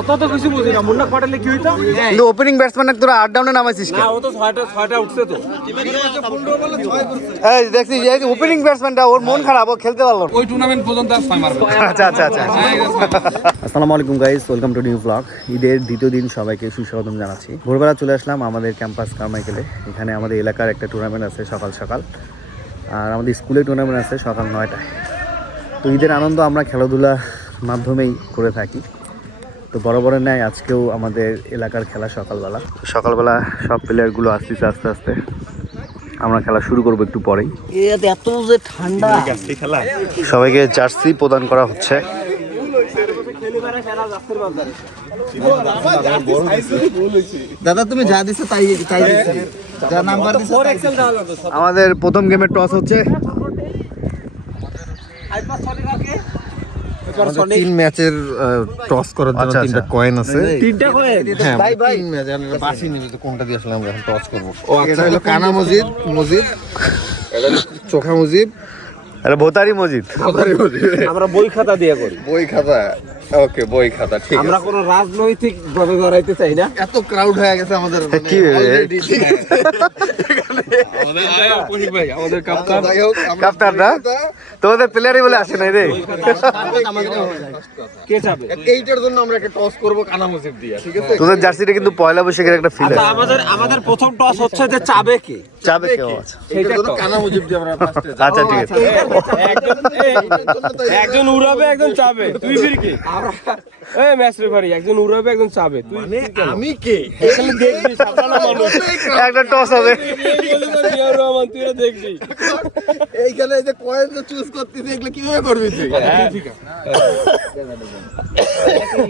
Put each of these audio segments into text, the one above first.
অত তো কিছু বুঝি না, মুন্না পাঠালে কি হইতো? কিন্তু ওপেনিং ব্যাটসম্যান তোরা 8 ডাউনে নামাইছিস না, ও তো ছয়টা উঠছে তো। এই দেখছিস এই ওপেনিং ব্যাটসম্যানটা ওর মন খারাপ, ও খেলতে পারলো না। ওই টুর্নামেন্ট পর্যন্ত 6 মারবে। আচ্ছা আচ্ছা আচ্ছা। আসসালামু আলাইকুম guys, welcome to new blog. ঈদের দ্বিতীয় দিন সবাইকে সুস্বাগতম জানাচ্ছি। ভোরবেলা চলে আসলাম আমাদের ক্যাম্পাস কারমাইকেলে। এখানে আমাদের এলাকার একটা টুর্নামেন্ট আছে সকাল সকাল, আর আমাদের স্কুলে টুর্নামেন্ট আছে সকাল 9টায়। তো ঈদের আনন্দ আমরা খেলাধুলার মাধ্যমেই করে থাকি। তো বরাবরের ন্যায় আজকেও আমাদের এলাকার খেলা সকালবেলা সব প্লেয়ারগুলো আসতেছে আস্তে আস্তে। আমরা খেলা শুরু করবো একটু পরেই। এত যে ঠান্ডা, সবাইকে জার্সি প্রদান করা হচ্ছে। দাদা তুমি যা দিছো তাই যা নাম্বার দিছো। আমাদের প্রথম গেমের টস হচ্ছে। 3 ম্যাচের টস করার জন্য 3টা কয়েন আছে। 3টা কয়েন? হ্যাঁ ভাই 3 ম্যাচ আমরা বাসি নিবে তো কোনটা দিয়ে আসলে আমরা এখন টস করব। এটা হলো কানা মজিদ, এটা হলো চোখা মজিদ, আরে ভোতারি মজিদ। আমরা বই খাতা দিয়ে করি। বই খাতা। ওকে, বই খাতা ঠিক আছে। আমরা কোনো রাজনৈতিক ভাবে জড়াইতে চাই না। এত ক্রাউড হয়ে গেছে আমাদের কি অলরেডি। আমাদের কাপ্তান। যাই হোক, কাপ্তান না? তোমাদের প্লেয়ারই বলে আসে নাই রে। কে যাবে? এইটার জন্য আমরা একটা টস করব কানা মজিদ দিয়ে, ঠিক আছে? তোদের জার্সিটা কিন্তু পয়লা বৈশাখের একটা ফিল আচ্ছা, আছে। আমাদের প্রথম টস হচ্ছে যে চাবে কে? চাবে কেউ আছে। এইটার জন্য কানা মজিদ দিয়ে আমরা ফার্স্টে যাব। আচ্ছা ঠিক আছে। একজন উড়াবে, একজন চাবে। তুই ফির কি? এই ম্যাচ রেফারি, একজন উড়াবে, একজন চাবে। তুই মানে আমি কে? এখানে দেখবি সাধারণ মানুষ। একটা টস হবে। জিয়াউর রহমান, তুই এটা দেখবি। এইখানে এই যে কয়েন যে চুজ করতেছিস এগুলো কিভাবে করবি তুই?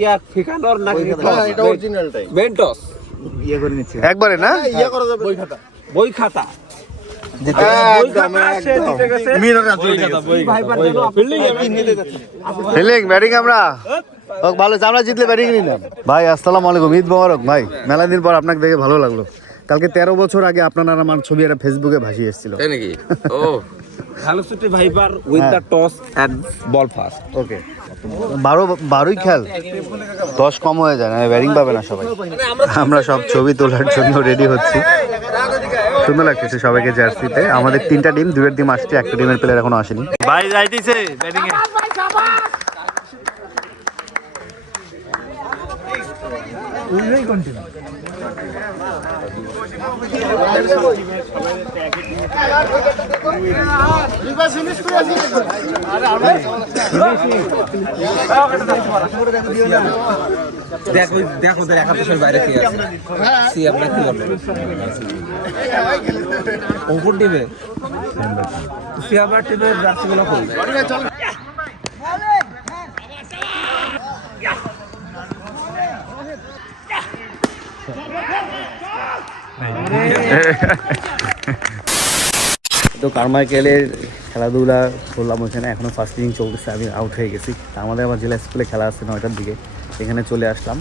ইয়া ঠিকানোর নাকি? হ্যাঁ, এটা অরিজিনালটাই। Main toss. একবারে না? ইয়া করা যাবে। বই খাতা। একদম ফিল্ডিং ব্যাটিং আমরা ভালো, আমরা জিতলে ব্যাটিং নিলাম। ভাই আসসালামু আলাইকুম, ঈদ মোবারক ভাই। মেলা দিন পর আপনাকে দেখে ভালো লাগলো। কালকে 13 বছর আগে আপনার আর আমার ছবি একটা ফেসবুকে ভাসিয়ে এসেছিল। তাই নাকি? ও ভালো ছুটি ভাইপার with the toss and ball fast. Okay, 12ই খেল, 10 কম হয়ে যায় না, ব্যাটিং পাবে না সবাই। আমরা সব ছবি তোলার জন্য রেডি হচ্ছি। সুন্দর লাগতেছে সবাইকে জার্সিতে। আমাদের 3টা টিম, 2এর টিম আসছে, একটা টিমের প্লেয়ার এখনো আসেনি। ভাই যাইতেছে ব্যাটিং এ। দেখো একাদশের বাইরে কে আছে? সি আপনার কি বলবেন? ওপর টিমে সি আপনার টিমের জার্সিগুলো খুলবে। তো কারমাইকেলের খেলাধুলা করলাম ওইখানে, এখনও ফার্স্ট ইনিং চলতেছে, আমি আউট হয়ে গেছি। তা আমাদের আবার জেলা স্কুলে খেলা আসছে 9টার দিকে, এখানে চলে আসলাম।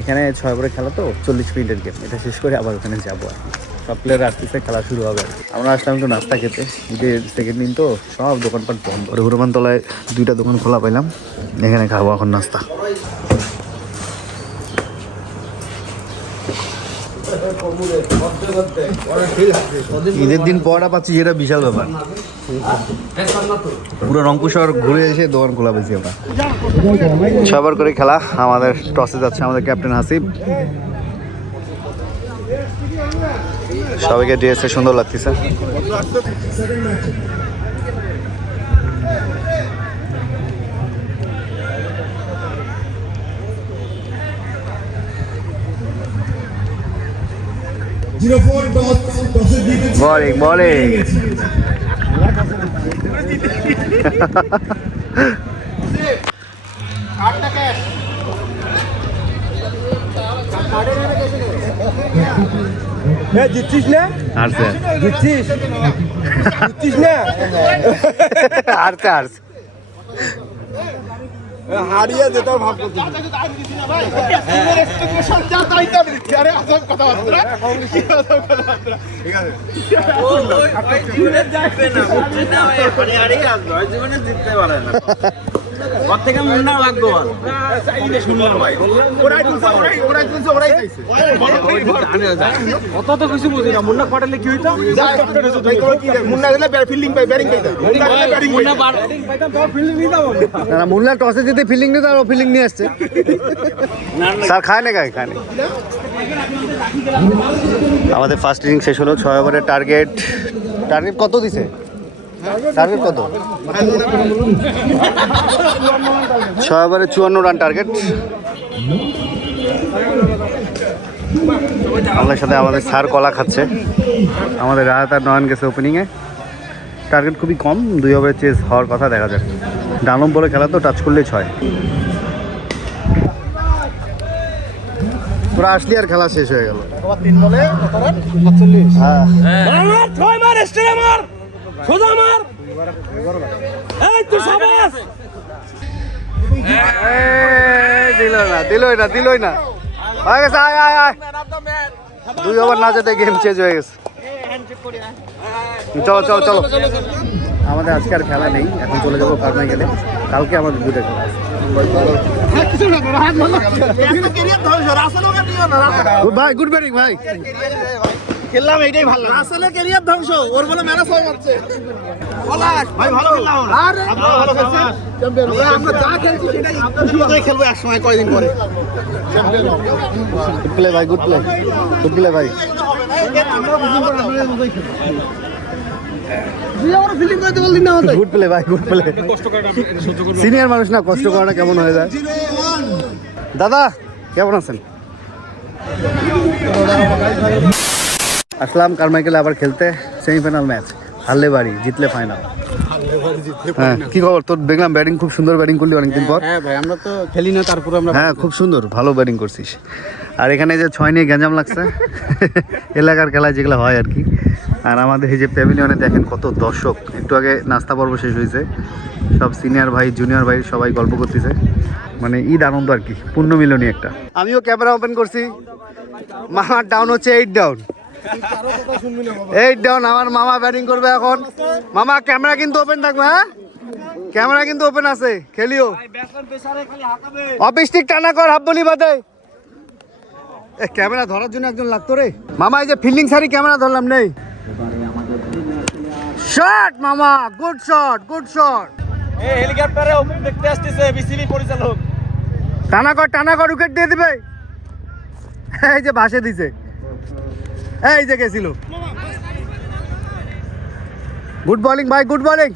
এখানে 6 ওভারের খেলা তো 40 মিনিটের গেম, এটা শেষ করে আবার ওখানে যাবো আর কি। সব প্লেয়ার আসতেছে, খেলা শুরু হবে। আমরা আসলাম একটু নাস্তা খেতে, ঈদের সেকেন্ড দিন তো সব দোকানপাট বন্ধ। রঘুরমান তলায় 2টা দোকান খোলা পাইলাম, এখানে খাবো এখন নাস্তা। ঈদের দিন পড়া পাচ্ছি, যেটা বিশাল ব্যাপার। পুরো রংপুর শহর ঘুরে এসে দোকান খোলা পেয়েছি আমরা। 6 ওভার করে খেলা, আমাদের টসে যাচ্ছে আমাদের ক্যাপ্টেন হাসিব। সবাইকে ড্রেসে সুন্দর লাগতেছে। বলিং জিতছিস না? জিতছিস না? হারতে হারিয়ে যেতে ভাব করতে। ওর থেকে মুন্না ভাগ্যবান শুনলাম ভাই অত তো কিছু বুঝি না মুন্না পাঠালে কি হইতো মুন্না টসে যেতে ফিল্ডিং নিতে আর ফিল্ডিং নিয়ে আসছে স্যার খায় না খায় না আমাদের ফার্স্ট ইনিংস শেষ হলো 6 ওভারের টার্গেট কত দিছে টার্গেট কত 6 ওভারে 54 রান টার্গেট আমাদের সাথে আমাদের স্যার কলা খাচ্ছে আমাদের রাহাত আর নয়ন গেছে ওপেনিংয়ে টার্গেট খুবই কম 2 ওভারে চেস হওয়ার কথা দেখা যায় ডানম বলে খেলা তো টাচ করলেই 6 তোরা আসলি আর খেলা শেষ হয়ে গেল 3 বলে হ্যাঁ মার ছয় মার স্টেলে মার সোজা মার এই তুই সাবাস দিলই না হয়ে গেছে আয় 2 ওভার না যেতে গেম চেঞ্জ হয়ে গেছে চলো আমাদের আজকে আর খেলা নেই এখন চলে যাবো কারমাই গেলে কালকে আমাদের দুটো খেলা আছে গুড ব্যাটিং ভাই খেললাম এইটাই ভালো আসলে ক্যারিয়ার ধ্বংস ওর বলে ম্যানেজ হয়ে যাচ্ছে পলাশ ভাই ভালো খেললাম আরে ভালো খেলছে চ্যাম্পিয়ন আমরা যা খেলছি সেটাই আপনাদের খেলবো এক সময় কয়দিন পরে চ্যাম্পিয়ন গুড প্লে ভাই গুড প্লে ভাই গুড প্লে ভাই গুড প্লে সিনিয়র মানুষ না কষ্ট করাটা কেমন হয়ে যায় দাদা কেমন আছেন আসলাম কারমাইকেলে আবার খেলতে সেমিফাইনাল ম্যাচ হারলে বাড়ি জিতলে ফাইনাল হ্যাঁ কি খবর তোর দেখলাম ব্যাটিং খুব সুন্দর ব্যাটিং করলি অনেকদিন পর হ্যাঁ ভাই আমরা তো খেলি না তারপর আমরা হ্যাঁ খুব সুন্দর ভালো ব্যাটিং করছিস আর এখানে যে 6 নিয়ে গ্যাঞ্জাম লাগছে এলাকার খেলায় যেগুলো হয় আর কি আর আমাদের এই যে প্যাভিলিয়নে দেখেন কত দর্শক একটু আগে নাস্তা পর্ব শেষ হয়েছে সব সিনিয়র ভাই জুনিয়র ভাই সবাই গল্প করতেছে মানে ঈদ আনন্দ আর কি পূর্ণ মিলনী একটা আমিও ক্যামেরা ওপেন করছি মামার ডাউন হচ্ছে 8 ডাউন 8 ডাউন আমার মামা ব্যাটিং করবে এখন মামা ক্যামেরা কিন্তু ওপেন থাকবে হ্যাঁ ক্যামেরা কিন্তু ওপেন আছে খেলিও অফিস্টিক টানা কর হাফবলি বাদে ক্যামেরা ধরার জন্য একজন লাগতো রে মামা এই যে ফিল্ডিং সারি ক্যামেরা ধরলাম নেই শট মামা গুড শট এই হেলিকপ্টারে ওপেন দেখতে আসতেছে বিসিবি পরিচালক টানা কর উইকেট দিয়ে দিবে এই যে ভাসে দিছে এই যে গেছিল গুড বোলিং ভাই গুড বোলিং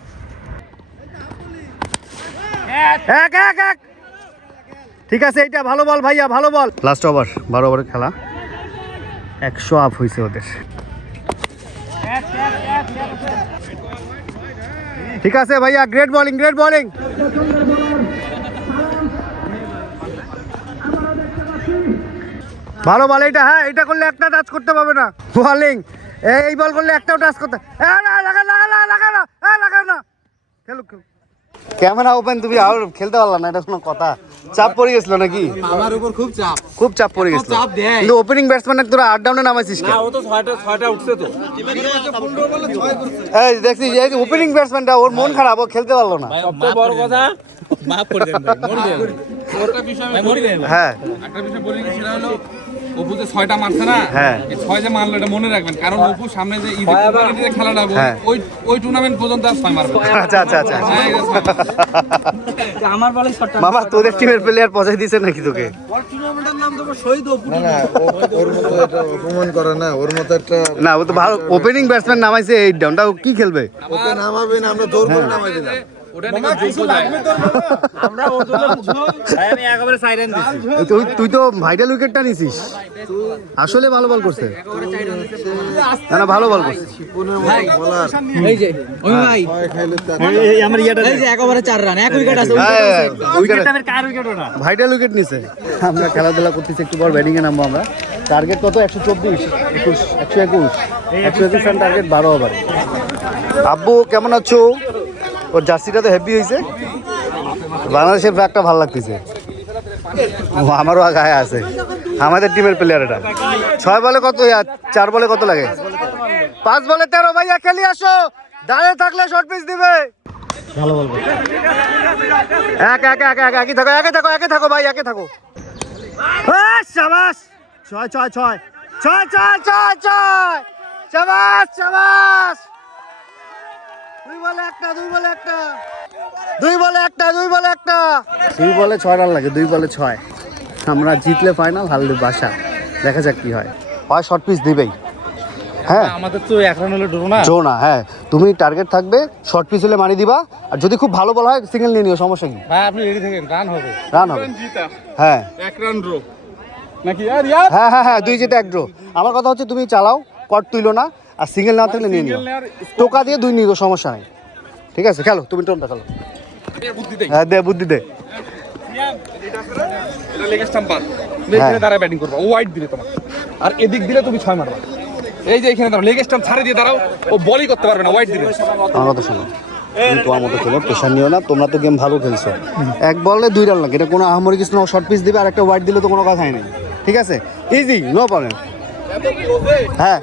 এক ঠিক আছে এইটা ভালো বল ভাইয়া ভালো বল লাস্ট ওভার 12 ওভারের খেলা 100 আপ হয়েছে ওদের ঠিক আছে ভাইয়া গ্রেট বোলিং ভালো বল এইটা হ্যাঁ এটা করলে একটা টাচ করতে পারবে না বোলিং এই বল করলে একটাও টাচ করতে লাগা না খেলুক ক্যামেরা ওপেন তুমি আর খেলতে পারলা না এটা কোনো কথা চাপ পড়ে গেছিল নাকি আমার উপর খুব চাপ পড়ে গেছিল কিন্তু ওপেনিং ব্যাটসম্যান তোরা 8 ডাউনে নামাইছিস কেন না ও তো 6টা উঠছে তো এই দেখছিস এই ওপেনিং ব্যাটসম্যানটা ওর মন খারাপ ও খেলতে পারলো না সবচেয়ে বড় কথা মাফ করে দেন ভাই মরে যাবে একটা বিষয় মরে যাবে হ্যাঁ একটা বিষয় বলি কি সেটা হলো অপু যে 6টা মারছে না হ্যাঁ। এই 6 যে মারলো এটা মনে রাখবেন কারণ অপু সামনে যে ঈদের খেলাটা হবে হ্যাঁ। ওই টুর্নামেন্ট পর্যন্ত আর 6 মারবে আচ্ছা হ্যাঁ, এটা 6 মারবে। আমার বলে শটটা মামা তোদের টিমের প্লেয়ার পৌঁছাই দিছে নাকি তোকে ওর টুর্নামেন্টের নাম তো শহীদ অপু না ওর মতো এটা অপমান করে না ওর মতো একটা না ও তো ভালো ওপেনিং ব্যাটসম্যান নামাইছে 8 ডাউনটা ও কি খেলবে ওকে নামাবে না আমরা জোর করে নামাই দিলাম ওটা নাকি যোগ্য যায় আমরা ওর জন্য ভাই আমি একেবারে সাইরেন দিছি তুই তো ভাইটাল উইকেটটা নিছিস আসলে ভালো বল করছে না ভালো বল করছে এই যে ওই ভাই আমার ইয়াটা এই যে একেবারে 4 রান এক উইকেট আছে উইকেটের কার উইকেট ওটা ভাইটাল উইকেট নিছে আমরা খেলাধুলা করতেছি একটু পর ব্যাটিং এ নামবো আমরা টার্গেট কত 124 121 রান টার্গেট 12 ওভার আব্বু কেমন আছো ওর জার্সিটা তো হেভি হয়েছে বাংলাদেশের ফ্ল্যাগটা ভালো লাগতেছে আমারও গায়ে আছে আমাদের টিমের প্লেয়ার এটা 6 বলে কত 4 বলে কত লাগে 5 বলে 13 ভাইয়া খেলি আসো দাঁড়িয়ে থাকলে শর্ট পিচ দিবে ভালো বল একে থাকো ভাই, একে থাকো। শাবাশ, 6 6 6 6 6 6 6 শাবাশ শাবাশ। 2 বলে একটা 2 বলে একটা 2 বলে একটা 2 বলে একটা 2 বলে 6 রান লাগে, 2 বলে 6। আমরা জিতলে ফাইনাল, হারলে বাসা। দেখা যাক কি হয়। হয় শর্ট পিচ দিবেই। হ্যাঁ আমাদের তো 1 রান হলে ড্র না। ড্র না, হ্যাঁ তুমি টার্গেট থাকবে, শর্ট পিচ হলে মারি দিবা, আর যদি খুব ভালো বল হয় সিঙ্গেল নিয়ে নিও, সমস্যা কি। ভাই আপনি রেডি থাকেন, রান হবে। রান হবে, জিতা। হ্যাঁ 1 রান ড্র নাকি আর ইয়ার? হ্যাঁ হ্যাঁ হ্যাঁ 2 জিতে 1 ড্র। আমার কথা হচ্ছে তুমি চালাও, কট তুইলো না, আর সিঙ্গেল না থাকলে নিয়ে নিও, টোকা দিয়ে 2 নিও, সমস্যা নাই। ঠিক আছে, খেলো তুমি, টোনটা খেলো। বুদ্ধি দেই। হ্যাঁ দে, বুদ্ধি দে। এটা লেগ স্টাম্পার। এখানে দাঁড়ায় ব্যাটিং করবা, ও ওয়াইড দিলে তোমার, আর এদিক দিলে তুমি 6 মারবা। এই যে এখানে দাঁড়াও, লেগ স্টাম্প ছাড়ে দিয়ে দাঁড়াও, ও বলই করতে পারবে না ওয়াইড দিলে। আমার কথা শোনো, তুমি তোমার মতো খেলো, প্রেশার নিও না, তোমরা তো গেম ভালো খেলছো। 1 বলে 2 রান লাগে, এটা কোনো আহামরি কিছু না। শর্ট পিচ দিবে আর একটা ওয়াইড দিলে তো কোনো কথাই নেই। ঠিক আছে, ইজি, নো প্রবলেম। হ্যাঁ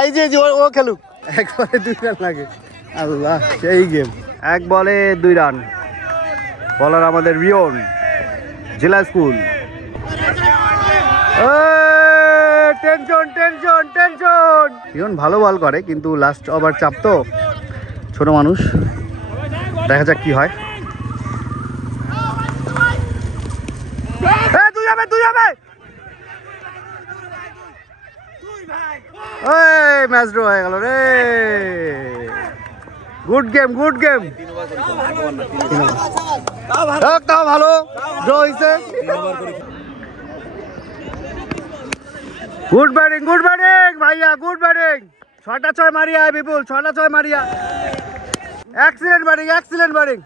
এই যে ও খেলুক, 1 বলে 2 রান লাগে। আল্লাহ, সেই গেম। 1 বলে 2 রান। বলার আমাদের রিয়ন, জেলা school. Tension tension tension. Riyan ভালো বল করে, কিন্তু লাস্ট ওভার চাপ তো, ছোট মানুষ। দেখা যাক কি হয়। তুই যাবে, তুই যাবে। ম্যাচ ড্র হয়ে গেল রে। Good game, good game. তাও ভালো ড্র হয়েছে। গুড ব্যাটিং, গুড ব্যাটিং ভাইয়া, গুড ব্যাটিং। 6টা 6 মারিয়া বিপুল, 6টা 6 মারিয়া। Excellent batting, excellent batting.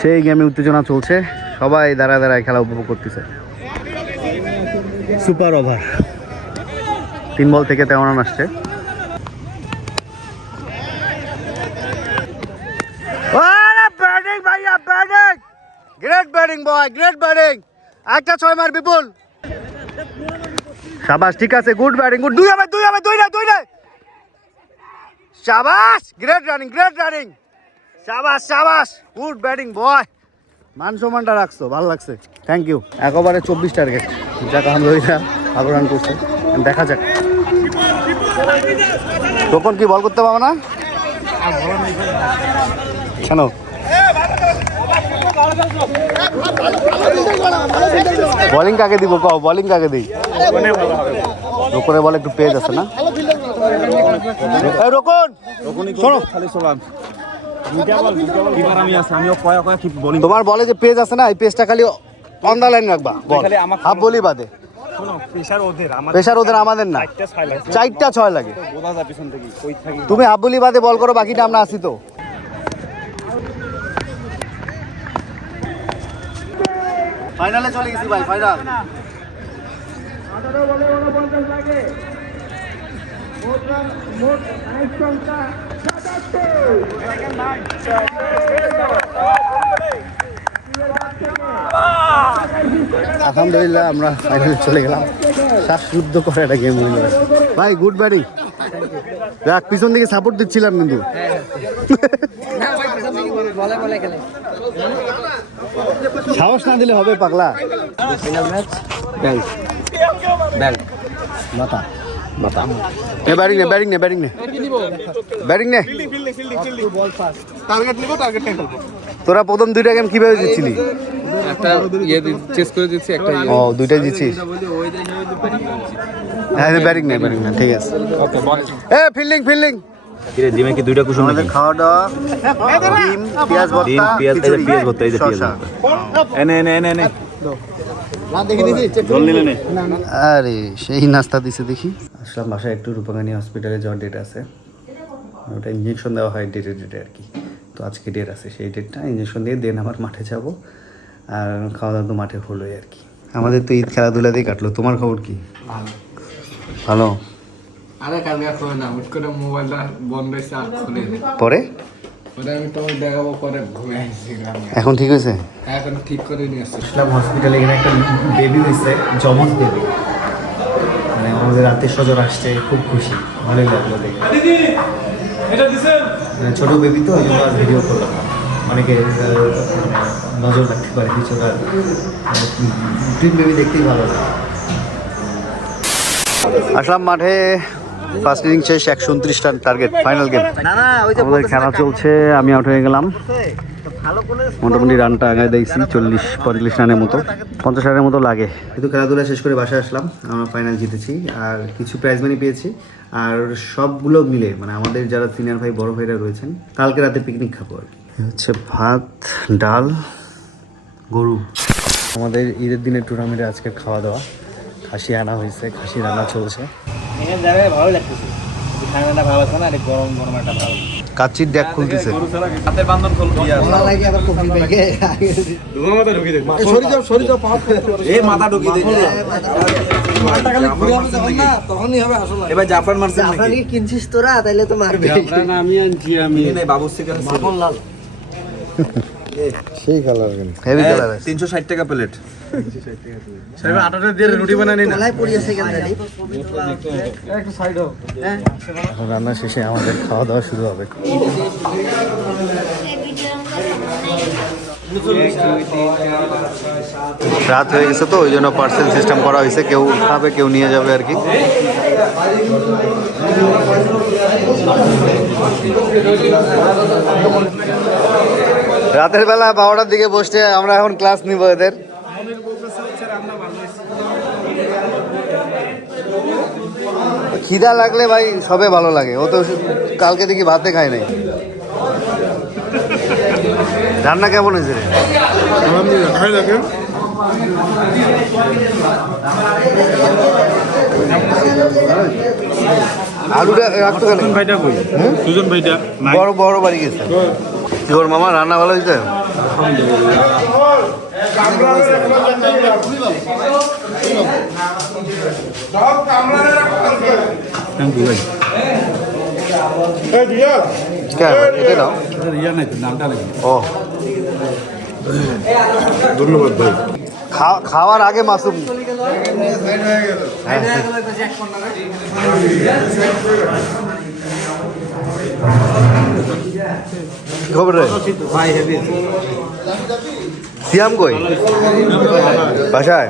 সেই গেমে উত্তেজনা চলছে, সবাই দাঁড়ায় দাঁড়ায় খেলা উপভোগ করতেছে। সুপার ওভার, 3 বল থেকে 13 রান আসছে। ব্যাটিং ভাইয়া, ব্যাটিং, গ্রেট ব্যাটিং বয়, গ্রেট ব্যাটিং। একটা 6 মার বিপুল, শাবাশ। ঠিক আছে, গুড ব্যাটিং, গুড। 2 হবে, 2 হবে, 2 রে, 2 রে। শাবাশ, গ্রেট রানিং, গ্রেট রানিং। শাবাশ শাবাশ, গুড ব্যাটিং বয়। মান সম্মানটা রাখছো, ভালো লাগছে, থ্যাংক ইউ। 1 ওভারে 24 টার্গেট, যাকে আলহামদুলিল্লাহ ভালো রান করছে। দেখা যাক তখন কি বল করতে পারবো না কেন। বোলিং কাকে দিব কও, বোলিং কাকে দিই? রোকনের বলে একটু পেজ আছে না? রোকন শোনো, তোমার বলে যে পেজ আছে না, এই পেজটা খালি অন দা লাইন রাখবা, হাফ বলি বাদে। প্রেশার ওদের, আমাদের না। 4টা 6 লাগে, তুমি হাফ বলি বাদে বল করো, বাকিটা আমরা আসি তো। ফাইনালে চলে গেছি ভাই, ফাইনাল। আলহামদুলিল্লাহ আমরা ফাইনালে চলে গেলাম। শ্বাসরুদ্ধ করে একটা গেম হয়ে গেছে ভাই। Good batting. দেখ পিছন দিকে সাপোর্ট দিচ্ছিলাম কিন্তু। সাহস না দিলে হবে পাগলা। ফাইনাল ম্যাচ ব্যাংক ব্যাংক মাথা মাথা। ব্যাটিং নে, ব্যাটিং নে, ব্যাটিং নে, ব্যাটিং নে। টার্গেট নিব, টার্গেট নিয়ে খেলবো। তোরা প্রথম 2টা গেম কিভাবে জিতছিলি? একটা চেস করে দিচ্ছি, একটা ও 2টাই জিতছিস। হ্যাঁ ব্যাটিং নে, ব্যাটিং নে, ঠিক আছে। এ ফিল্ডিং, ফিল্ডিং। কিরে ডিমে কি 2টা কুসুম নাকি? খাওয়া দাওয়া, ডিম, পেঁয়াজ ভর্তা, ডিম, পেঁয়াজ, এই যে পেঁয়াজ ভর্তা, এই যে পেঁয়াজ শসা। ভর্তা। এনে এনে এনে এনে জল নিলে নে। আরে সেই নাস্তা দিছে দেখি। আসলাম বাসায়, একটু রূপাঙ্গনী হসপিটালে যাওয়ার ডেট আছে। ওটা ইঞ্জেকশন দেওয়া হয় ডেটে ডেটে আর কি। তো আজকে ডেট আছে, সেই ডেটটা ইঞ্জেকশন দিয়ে দেন আবার মাঠে যাব। আর খাওয়া দাওয়া তো মাঠে হলোই আর কি। আমাদের তো ঈদ খেলাধুলা দিয়ে কাটলো। তোমার খবর কি? ভালো। আরে কালকে খুলে না, হুট করে মোবাইলটা বন্ধ হয়েছে, আর খুলে পরে ওটা আমি তোমাকে দেখাবো, পরে ঘুরে আসছিলাম। এখন ঠিক হয়েছে? এখন ঠিক করে নিয়ে আসছি। ইসলাম হসপিটালে এখানে একটা বেবি হয়েছে, জমজ বেবি। মানে আমাদের আত্মীয় স্বজন আসছে, খুব খুশি, ভালোই লাগলো দেখে। ছোট বেবি তো ওই জন্য আর ভিডিও করলাম না। অনেকে নজর রাখতে পারে কিছুটা, ড্রিম বেবি দেখতেই ভালো লাগে। আসলাম মাঠে, ফার্স্ট ইনিং শেষ, 129 রান টার্গেট, ফাইনাল গেম। আমাদের খেলা চলছে, আমি আউট হয়ে গেলাম। মোটামুটি রানটা আগায় দিয়েছি 40-45 রানের মতো, 50 রানের মতো লাগে। কিন্তু খেলাধুলা শেষ করে বাসায় আসলাম, আমরা ফাইনাল জিতেছি আর কিছু প্রাইজ মানি পেয়েছি। আর সবগুলো মিলে মানে আমাদের যারা সিনিয়র ভাই বড় ভাইরা রয়েছেন, কালকে রাতে পিকনিক খাবো আর কি। হচ্ছে ভাত, ডাল, গরু। আমাদের ঈদের দিনের টুর্নামেন্টে আজকে খাওয়া দাওয়া, খাসি আনা হয়েছে, খাসি রান্না চলছে। এখানে জায়গায় ভালো লাগতেছে, ঠান্ডাটা ভালো আছে না, গরম গরম একটা ভালো। কাচ্চির ড্যাক খুলতেছে। হাতের বান্ধন খোল এই মাথা ঢুকিয়ে দে তখনই হবে আসলে। এবার জাফরান মারছে জাফরানি কিনছিস তোরা, তাইলে তো মারবে। আমি আনছি, আমি বাবুর থেকে লাল সেই কালার কিন্তু হেভি কালার আছে। 360 টাকা প্লেট। সাহেব আটাটা দিয়ে রুটি বানানি না। গলায় পড়িয়েছে কেন জানি। একটু সাইড হোক। এখন রান্না শেষে আমাদের খাওয়া দাওয়া শুরু হবে। রাত হয়ে গেছে তো ওই জন্য পার্সেল সিস্টেম করা হয়েছে, কেউ খাবে কেউ নিয়ে যাবে আর কি। রাতের বেলা 12টার দিকে বসে আমরা এখন ক্লাস নিব এদের। খিদা লাগলে ভাই সবে ভালো লাগে, ও তো কালকে দেখি ভাতে খায় নাই। রান্না কেমন হয়েছে রে? আলুটা রাখতো কেন? সুজন ভাইটা বড় বড় বাড়ি গেছে। কি ওর মামা রান্না ভালো হয়েছে? ও ধন্যবাদ ভাই। খাওয়ার আগে মাসুম খবর রে সিয়াম কই বাসায়?